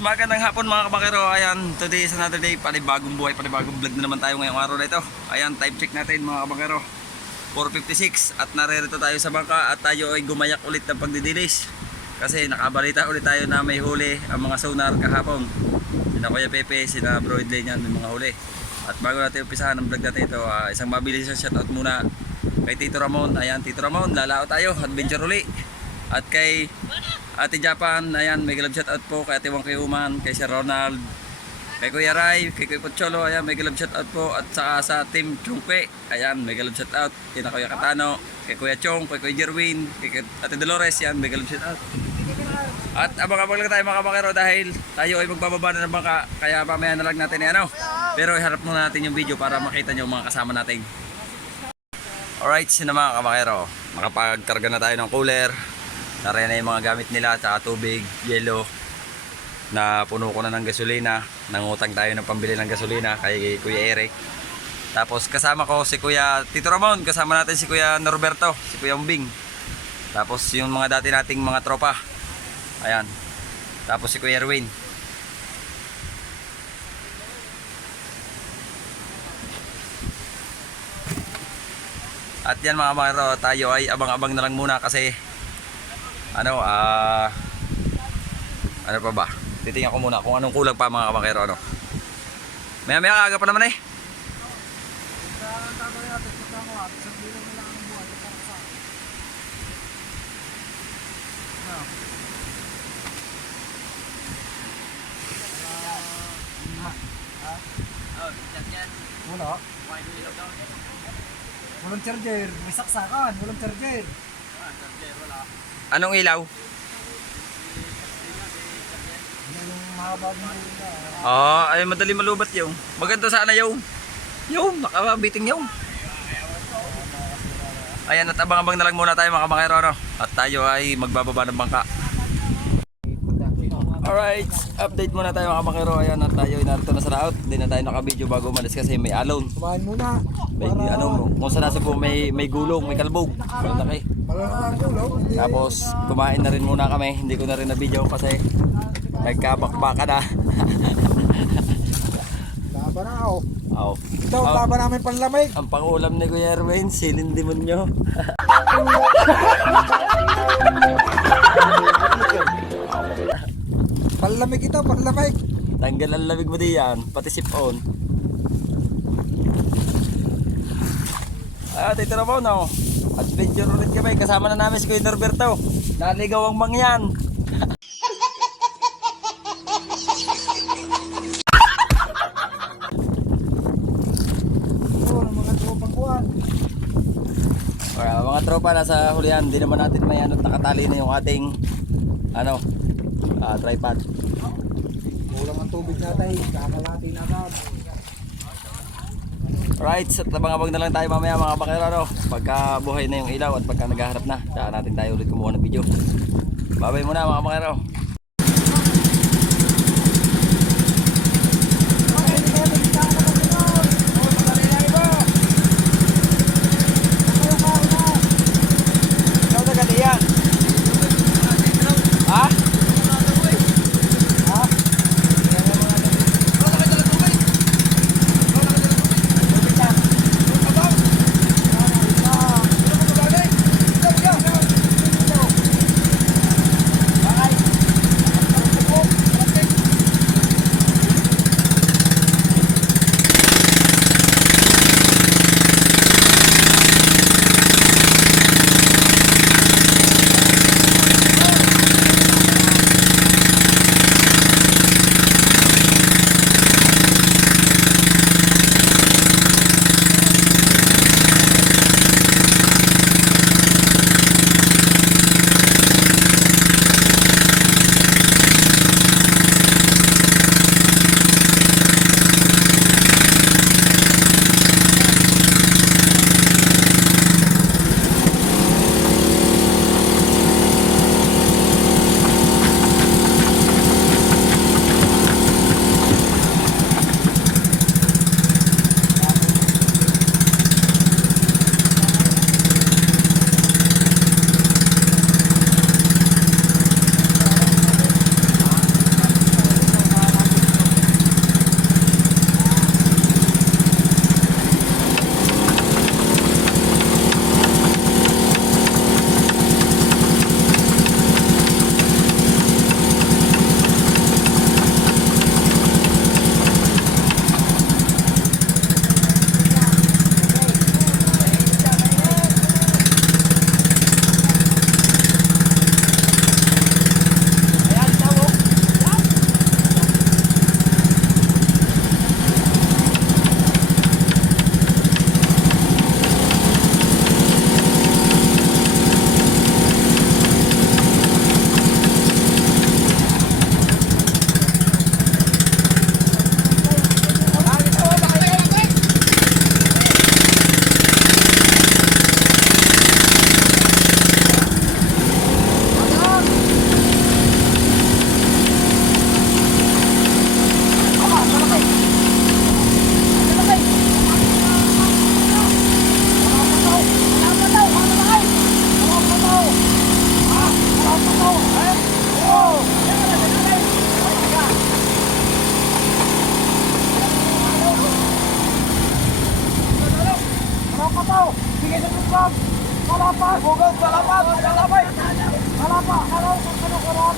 magandang hapon mga kabakero. Ayan, today is another day, panibagong buhay, panibagong vlog na naman tayo ngayong araw na ito. Ayan, time check natin mga kabakero, 4:56 at narito tayo sa bangka at tayo ay gumayak ulit ng pagdidilis. Kasi nakabalita ulit tayo na may huli ang mga sonar kahapon. Sina Kuya Pepe, sina Bro Idley niyan, may mga huli. At bago natin umpisahan ang vlog natin ito, isang mabilis na shoutout muna kay Tito Ramon. Ayan, Tito Ramon, lalao tayo, adventure uli. At kay Ate Japan, ayan, may galab shoutout po kay Ate Wang Kayuman, kay Sir Ronald, kay Kuya Ray, kay Kuya Pocholo, ayan, may galab shoutout po. At saka sa Team Chungpe, ayan, may galab shoutout kay Kuya Katano, kay Kuya Chong, kay Kuya Jerwin, kay Ate Dolores, ayan, may galab shoutout. At abang-abang lang tayo mga kabakero dahil tayo ay magbababa na ng bangka, kaya mamaya na lang natin ano. Pero iharap muna natin yung video para makita nyo mga kasama natin. Alright, sino mga kabakero, makapagkarga na tayo ng cooler. Nari na yung mga gamit nila, tsaka tubig, yelo. Na puno ko na ng gasolina. Nangutang tayo ng pambili ng gasolina kay Kuya Eric. Tapos kasama ko si Kuya Tito Ramon. Kasama natin si Kuya Norberto, si Kuya Umbing. Tapos yung mga dati nating mga tropa. Ayan. Tapos si Kuya Erwin. At yan mga kabakero, tayo ay abang-abang na lang muna kasi ano pa ba? Titingnan ko muna kung anong kulang pa mga kabakero, ano. Maya aga pa naman eh. Wala. Walang charger, may saksakan, walang charger. Anong ilaw? Yung mahabang muna. Ay madali malubat yung. Maganda sana yung. Yung, nakabiting yung. Ayan, at abang-abang na lang muna tayo mga kabakero, ano. At tayo ay magbababa ng bangka. Alright, update muna tayo mga kabakero. Ayan, at tayo ay narito na sa laot. Hindi na tayo nakabidyo bago umalis kasi may alon. Kumain muna. May kung sa nasa po may gulong, may kalbog. Malaki. Tapos kumain na rin muna kami. Hindi ko na rin na video kasi nagkabakbaka na. Laban na ako. Oh. Ito, laban namin panlamig. Ang pangulam ni Kuya Erwin, silin demonyo. Panlamig ito, panlamig. Tanggal ang lamig mo diyan, pati sip-on. Tito Ramon, no? Adventure ulit kami, kasama na namin si Kuya Norberto. Naligaw ang mangyan. Mga tropang kuwan. Mga tropa nasa hulihan, hindi naman natin may nakatali na yung ating tripod. Kulang ang tubig natin, kakalati na agad. Right, so abang-abang na lang tayo mamaya mga kabakero, no? Pagka buhay na yung ilaw at pagka naghaharap na, saka natin tayo ulit kumuha ng video. Bye-bye muna mga kabakero. Salamat! Bugog, salamat! Salamat! Salamat! Ano karon?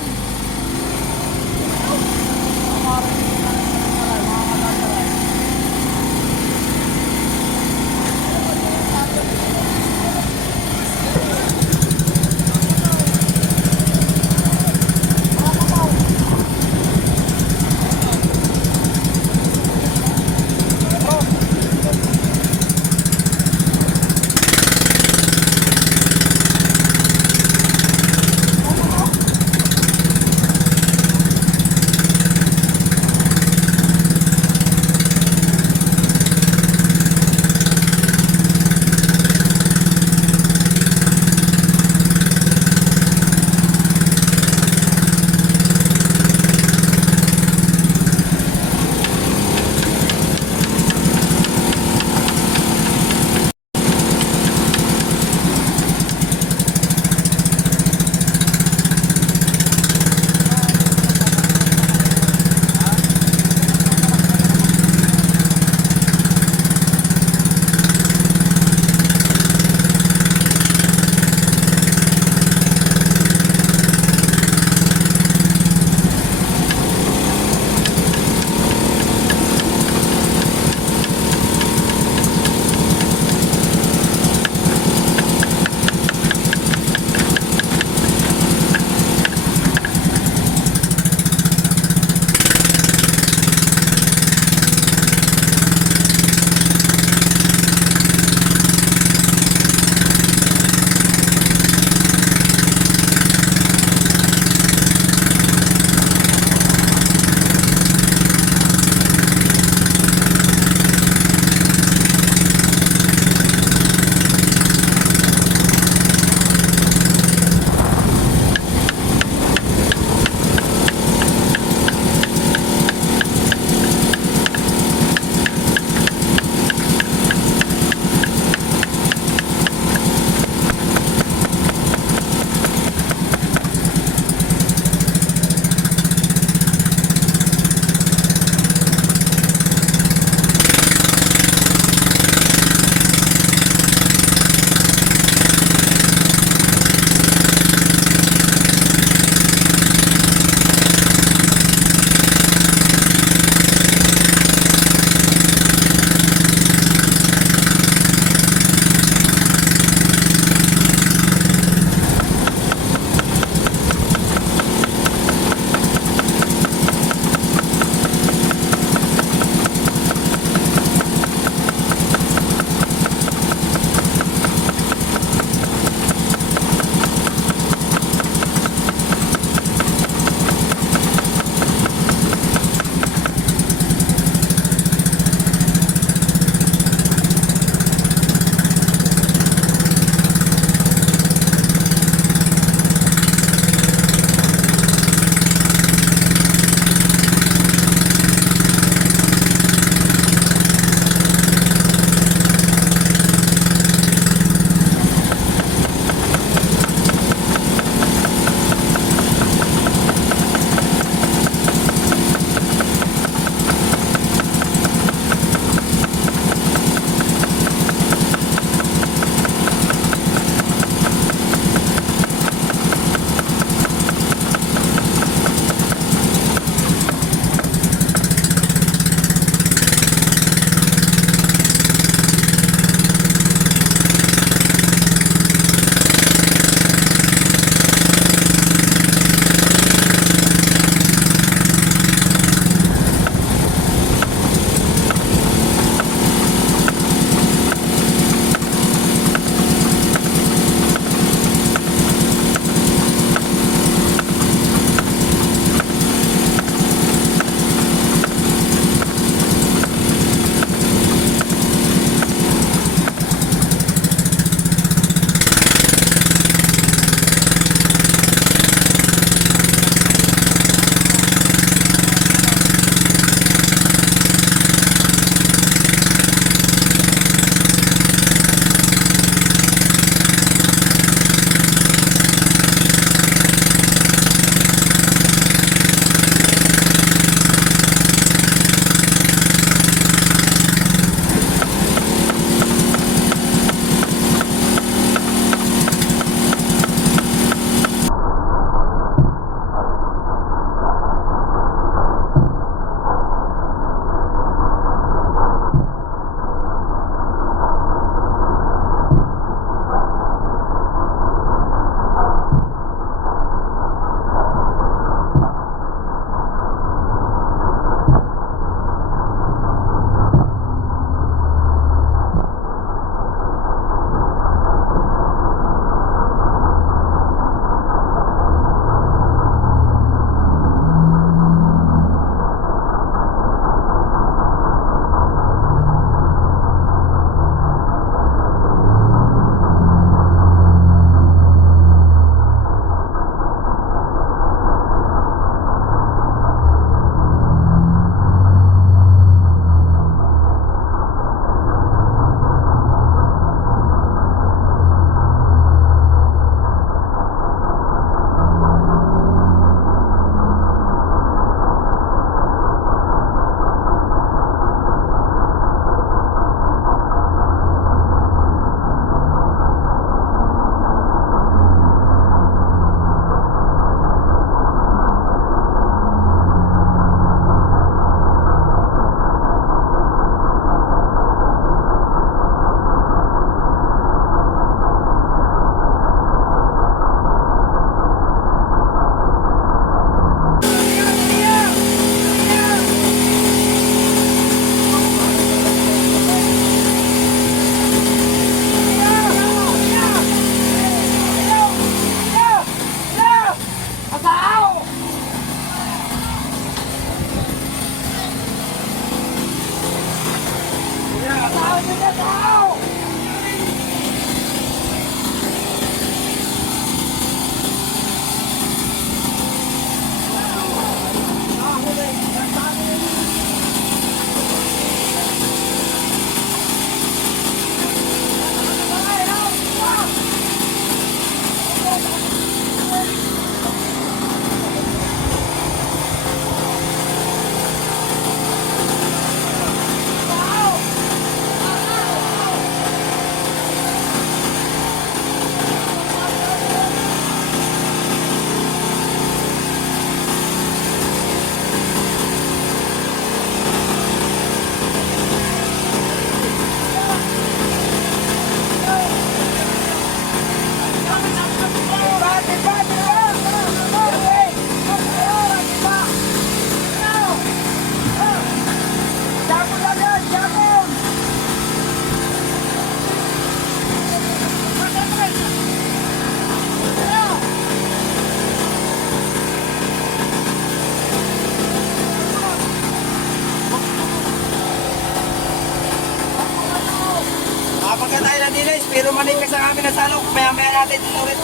Pagka tayo ng dilis, pero manipis ang amin na salok. Maya-maya natin ulit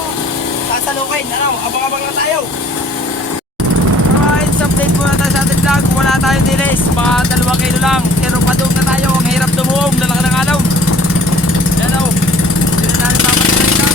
sasalukin. Ano, abang-abang lang tayo. Alright, update muna tayo sa ating vlog. Wala tayong dilis, mga 2 kilo lang. Pero padung na tayo, ang hirap dumuong, lalaki ng alaw. Yan o, hindi na natin mamagaling lang.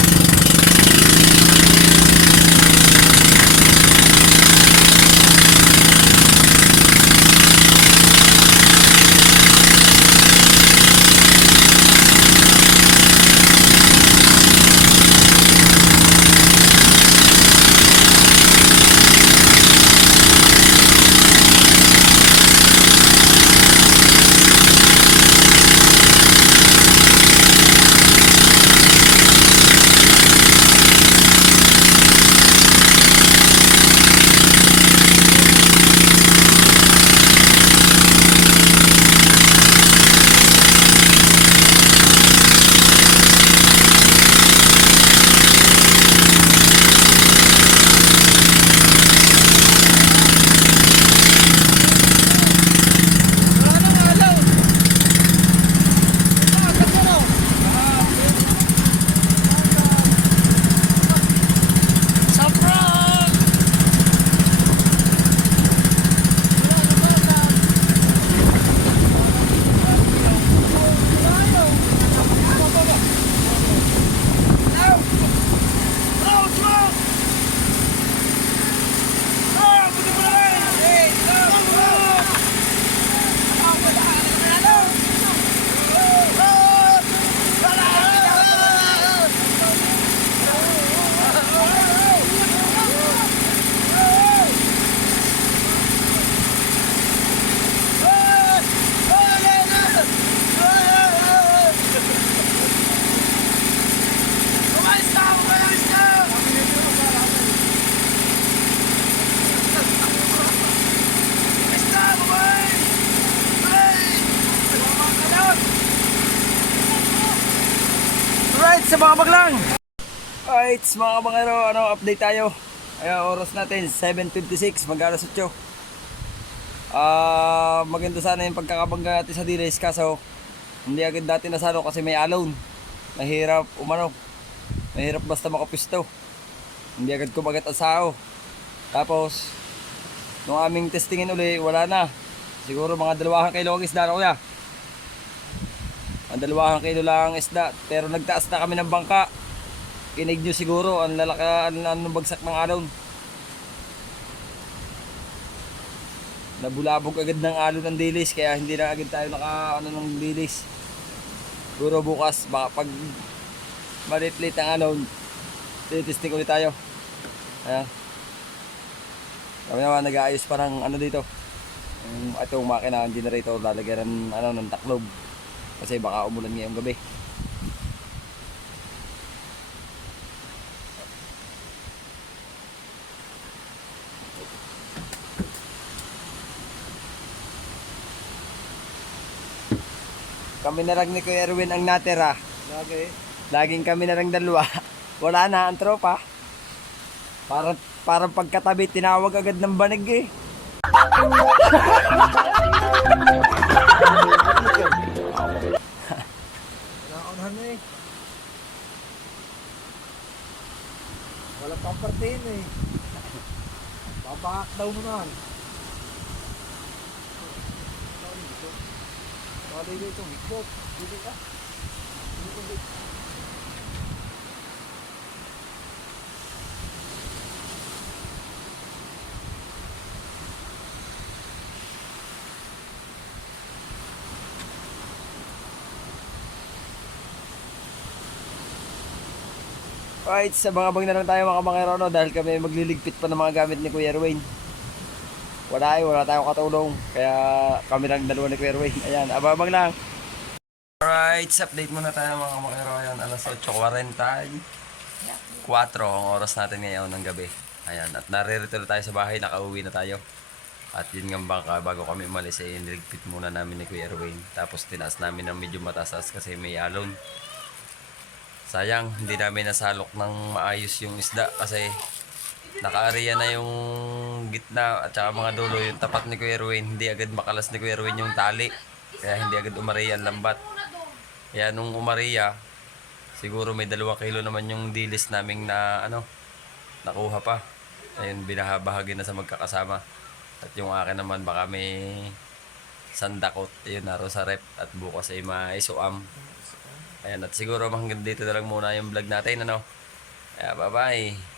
Alright, sa mga baglang. Alright, mga bangero, update tayo. Ayan, oras natin, 7:56, mag-alas 8. Maganda sana yung pagkakabangga natin sa dilis, kaso hindi agad dati nasalo kasi may alon. Mahirap mahirap basta makapisto. Hindi agad kumagat ang sao. Tapos, nung aming testingin uli, wala na. Siguro mga 2 kilo ang isda na kuya. Ang 2 kilo lang ang isda, pero nagtaas na kami ng bangka. Kinig nyo siguro, ang lalaki, ang bagsak ng alon. Nabulabog agad ng alon ng dilis, kaya hindi na agad tayo ng dilis. Siguro bukas, baka pag malit-lit ang alon, titesting ulit tayo. Ayan. Kami naman nag-aayos parang dito. Itong makina, ang generator, lalagyan ng taklob. Kasi baka umulan ngayong gabi. Kami na lang ni Kuya Erwin ang natira. Laging kami na lang 2. Wala na ang tropa. Parang pagkatabi, tinawag agad ng banig eh. Naunahan na eh. Wala pang partiin eh. Babahak daw naman. Bali dito, hikbot. Dito ka. Dito. Alright, sa bangabang na lang tayo mga bangero, dahil kami magliligpit pa ng mga gamit ni Kuya Erwin. Wala tayong katulong, kaya kami lang 2 ni Kuya Erwin. Ayan, abang lang. Alright, update muna tayo mga bangero. Ayan, alas 8:40. 4 ang oras natin ngayon ng gabi. Ayan, at naririto na tayo sa bahay, nakauwi na tayo. At yun nga bangka, bago kami umalis ay niligpit muna namin ni Kuya Erwin. Tapos tinaas namin ng medyo mataas kasi may alon. Sayang, hindi namin nasalok ng maayos yung isda kasi naka-area na yung gitna at saka mga dulo. Yung tapat ni Kuya Erwin, hindi agad makalas ni Kuya Erwin yung tali. Kaya hindi agad umariya ang lambat. Kaya nung umariya, siguro may 2 kilo naman yung dilis naming na nakuha pa. Ayun, binahabahagi na sa magkakasama. At yung akin naman baka may sandakot. Ayun, naro sa rep at bukas ay maisuam. Ayan, at siguro hanggang dito na lang muna yung vlog natin, Kaya bye bye.